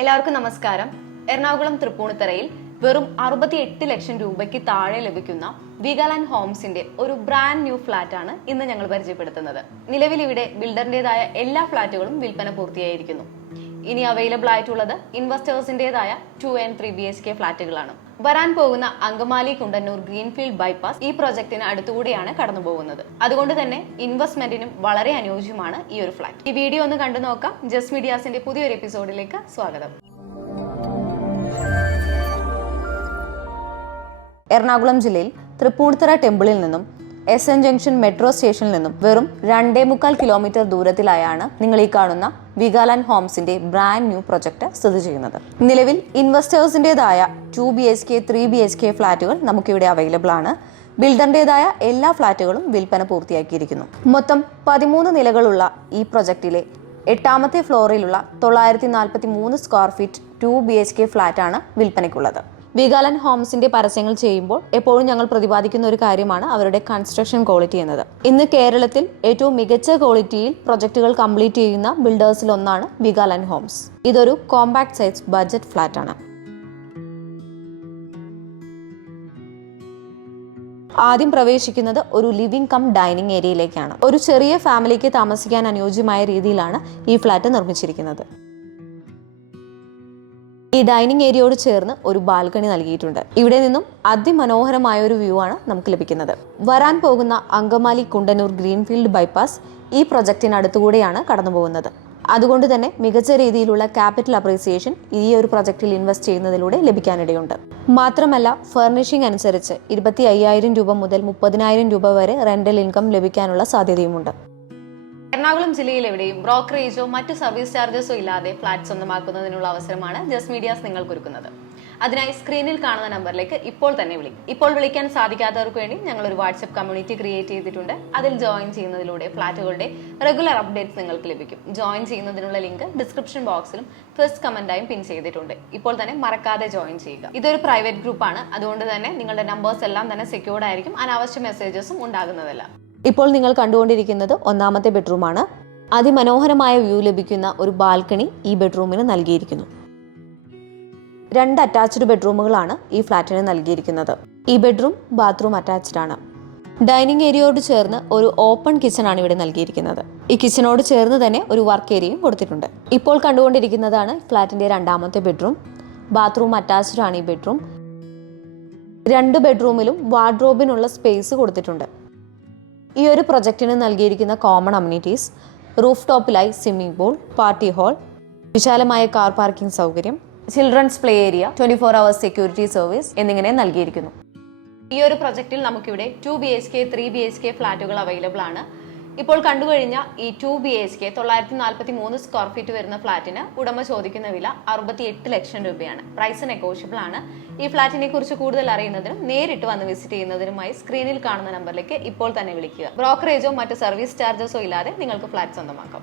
എല്ലാവർക്കും നമസ്കാരം. എറണാകുളം തൃപ്പൂണിത്തറയിൽ വെറും 68 ലക്ഷം രൂപയ്ക്ക് താഴെ ലഭിക്കുന്ന വീഗാലാൻഡ് ഹോംസിന്റെ ഒരു ബ്രാൻഡ് ന്യൂ ഫ്ലാറ്റ് ആണ് ഇന്ന് ഞങ്ങൾ പരിചയപ്പെടുത്തുന്നത്. നിലവിൽ ഇവിടെ ബിൽഡറിന്റേതായ എല്ലാ ഫ്ലാറ്റുകളും വിൽപ്പന പൂർത്തിയായിരിക്കുന്നു. ഇനി അവൈലബിൾ ആയിട്ടുള്ളത് ഇൻവെസ്റ്റേഴ്സിന്റേതായ 2 and 3 BHK ഫ്ലാറ്റുകളാണ്. വരാൻ പോകുന്ന അങ്കമാലി കുണ്ടന്നൂർ ഗ്രീൻഫീൽഡ് ബൈപ്പാസ് ഈ പ്രൊജക്ടിന് അടുത്തുകൂടിയാണ് കടന്നു പോകുന്നത്. അതുകൊണ്ട് തന്നെ ഇൻവെസ്റ്റ്മെന്റിനും വളരെ അനുയോജ്യമാണ് ഈ ഒരു ഫ്ലാറ്റ്. ഈ വീഡിയോ ഒന്ന് കണ്ടു നോക്കാം. ജസ്റ്റ് മീഡിയാസിന്റെ പുതിയൊരു എപ്പിസോഡിലേക്ക് സ്വാഗതം. എറണാകുളം ജില്ലയിൽ തൃപ്പൂണിത്തറ ടെമ്പിളിൽ നിന്നും SN ജംഗ്ഷൻ മെട്രോ സ്റ്റേഷനിൽ നിന്നും വെറും 2.25 കിലോമീറ്റർ ദൂരത്തിലായാണ് നിങ്ങൾ ഈ കാണുന്ന വീഗാലാൻഡ് ഹോംസിന്റെ ബ്രാൻഡ് ന്യൂ പ്രൊജക്ട് സ്ഥിതി ചെയ്യുന്നത്. നിലവിൽ ഇൻവെസ്റ്റേഴ്സിന്റേതായ 2 BHK 3 BHK ഫ്ലാറ്റുകൾ നമുക്കിവിടെ അവൈലബിൾ ആണ്. ബിൽഡറിന്റേതായ എല്ലാ ഫ്ലാറ്റുകളും വിൽപ്പന പൂർത്തിയാക്കിയിരിക്കുന്നു. മൊത്തം 13 നിലകളുള്ള ഈ പ്രൊജക്റ്റിലെ 8ാമത്തെ ഫ്ലോറിലുള്ള 943 സ്ക്വയർ ഫീറ്റ് 2 BHK ഫ്ലാറ്റാണ് വിൽപ്പനയ്ക്കുള്ളത്. വീഗാലാൻഡ് ഹോംസിന്റെ പരസ്യങ്ങൾ ചെയ്യുമ്പോൾ എപ്പോഴും ഞങ്ങൾ പ്രതിപാദിക്കുന്ന ഒരു കാര്യമാണ് അവരുടെ കൺസ്ട്രക്ഷൻ ക്വാളിറ്റി എന്നത്. ഇന്ന് കേരളത്തിൽ ഏറ്റവും മികച്ച ക്വാളിറ്റിയിൽ പ്രൊജക്ടുകൾ കംപ്ലീറ്റ് ചെയ്യുന്ന ബിൽഡേഴ്സിൽ ഒന്നാണ് വീഗാലാൻഡ് ഹോംസ്. ഇതൊരു കോമ്പാക്ട് സൈസ് ബഡ്ജറ്റ് ഫ്ലാറ്റ് ആണ്. ആദ്യം പ്രവേശിക്കുന്നത് ഒരു ലിവിംഗ് കം ഡൈനിങ് ഏരിയയിലേക്കാണ്. ഒരു ചെറിയ ഫാമിലിക്ക് താമസിക്കാൻ അനുയോജ്യമായ രീതിയിലാണ് ഈ ഫ്ലാറ്റ് നിർമ്മിച്ചിരിക്കുന്നത്. ഈ ഡൈനിങ് ഏരിയയോട് ചേർന്ന് ഒരു ബാൽക്കണി നൽകിയിട്ടുണ്ട്. ഇവിടെ നിന്നും അതിമനോഹരമായ ഒരു വ്യൂ ആണ് നമുക്ക് ലഭിക്കുന്നത്. വരാൻ പോകുന്ന അങ്കമാലി കുണ്ടന്നൂർ ഗ്രീൻഫീൽഡ് ബൈപ്പാസ് ഈ പ്രൊജക്ടിനടുത്തുകൂടെയാണ് കടന്നു പോകുന്നത്. അതുകൊണ്ട് തന്നെ മികച്ച രീതിയിലുള്ള ക്യാപിറ്റൽ അപ്രീസിയേഷൻ ഈ ഒരു പ്രൊജക്റ്റിൽ ഇൻവെസ്റ്റ് ചെയ്യുന്നതിലൂടെ ലഭിക്കാനിടയുണ്ട്. മാത്രമല്ല ഫർണിഷിംഗ് അനുസരിച്ച് 25,000 രൂപ മുതൽ 30,000 രൂപ വരെ റെന്റൽ ഇൻകം ലഭിക്കാനുള്ള സാധ്യതയുമുണ്ട്. എറണാകുളം ജില്ലയിൽ എവിടെയും ബ്രോക്കറേജോ മറ്റു സർവീസ് ചാർജസോ ഇല്ലാതെ ഫ്ലാറ്റ് സ്വന്തമാക്കുന്നതിനുള്ള അവസരമാണ് ജസ്റ്റ് മീഡിയാസ് നിങ്ങൾക്കൊരുക്കുന്നത്. അതിനായി സ്ക്രീനിൽ കാണുന്ന നമ്പറിലേക്ക് ഇപ്പോൾ തന്നെ വിളിക്കും. ഇപ്പോൾ വിളിക്കാൻ സാധിക്കാത്തവർക്ക് വേണ്ടി ഞങ്ങൾ ഒരു വാട്സ്ആപ്പ് കമ്മ്യൂണിറ്റി ക്രിയേറ്റ് ചെയ്തിട്ടുണ്ട്. അതിൽ ജോയിൻ ചെയ്യുന്നതിലൂടെ ഫ്ലാറ്റുകളുടെ റെഗുലർ അപ്ഡേറ്റ്സ് നിങ്ങൾക്ക് ലഭിക്കും. ജോയിൻ ചെയ്യുന്നതിനുള്ള ലിങ്ക് ഡിസ്ക്രിപ്ഷൻ ബോക്സിലും ഫസ്റ്റ് കമന്റായും പിൻ ചെയ്തിട്ടുണ്ട്. ഇപ്പോൾ തന്നെ മറക്കാതെ ജോയിൻ ചെയ്യുക. ഇതൊരു പ്രൈവറ്റ് ഗ്രൂപ്പാണ്. അതുകൊണ്ട് തന്നെ നിങ്ങളുടെ നമ്പേഴ്സ് എല്ലാം തന്നെ സെക്യൂർഡ് ആയിരിക്കും. അനാവശ്യ മെസ്സേജസും ഉണ്ടാകുന്നതല്ല. ഇപ്പോൾ നിങ്ങൾ കണ്ടുകൊണ്ടിരിക്കുന്നത് 1ാമത്തെ ബെഡ്റൂമാണ്. അതിമനോഹരമായ വ്യൂ ലഭിക്കുന്ന ഒരു ബാൽക്കണി ഈ ബെഡ്റൂമിന് നൽകിയിരിക്കുന്നു. 2 അറ്റാച്ച്ഡ് ബെഡ്റൂമുകളാണ് ഈ ഫ്ലാറ്റിന് നൽകിയിരിക്കുന്നത്. ഈ ബെഡ്റൂം ബാത്റൂം അറ്റാച്ച്ഡ് ആണ്. ഡൈനിങ് ഏരിയയോട് ചേർന്ന് ഒരു ഓപ്പൺ കിച്ചൺ ആണ് ഇവിടെ നൽകിയിരിക്കുന്നത്. ഈ കിച്ചണോട് ചേർന്ന് തന്നെ ഒരു വർക്ക് ഏരിയയും കൊടുത്തിട്ടുണ്ട്. ഇപ്പോൾ കണ്ടുകൊണ്ടിരിക്കുന്നതാണ് ഫ്ലാറ്റിന്റെ 2ാമത്തെ ബെഡ്റൂം. ബാത്റൂം അറ്റാച്ച്ഡ് ആണ് ഈ ബെഡ്റൂം. 2 ബെഡ്റൂമിലും വാർഡ്രോബിനുള്ള സ്പേസ് കൊടുത്തിട്ടുണ്ട്. ഈ ഒരു പ്രൊജക്റ്റിന് നൽകിയിരിക്കുന്ന കോമൺ അമ്യൂണിറ്റീസ് റൂഫ് ടോപ്പിലായി സ്വിമ്മിംഗ് പൂൾ, പാർട്ടി ഹാൾ, വിശാലമായ കാർ പാർക്കിംഗ് സൗകര്യം, children's play area, 24 hours security service എന്നിങ്ങനെ നൽകിയിരിക്കുന്നു. ഈ ഒരു പ്രൊജക്റ്റിൽ നമുക്കിവിടെ 2 BHK 3 BHK ഫ്ലാറ്റുകൾ അവൈലബിൾ ആണ്. ഇപ്പോൾ കണ്ടുകഴിഞ്ഞ ഈ 2 BHK 943 സ്ക്വയർ ഫീറ്റ് വരുന്ന ഫ്ലാറ്റിന് ഉടമ ചോദിക്കുന്ന വില 68 ലക്ഷം രൂപയാണ്. പ്രൈസ് നെഗോഷ്യബിൾ ആണ്. ഈ ഫ്ലാറ്റിനെ കുറിച്ച് കൂടുതൽ അറിയുന്നതിനും നേരിട്ട് വന്ന് വിസിറ്റ് ചെയ്യുന്നതിനുമായി സ്ക്രീനിൽ കാണുന്ന നമ്പറിലേക്ക് ഇപ്പോൾ തന്നെ വിളിക്കുക. ബ്രോക്കറേജോ മറ്റ് സർവീസ് ചാർജസോ ഇല്ലാതെ നിങ്ങൾക്ക് ഫ്ലാറ്റ് സ്വന്തമാക്കാം.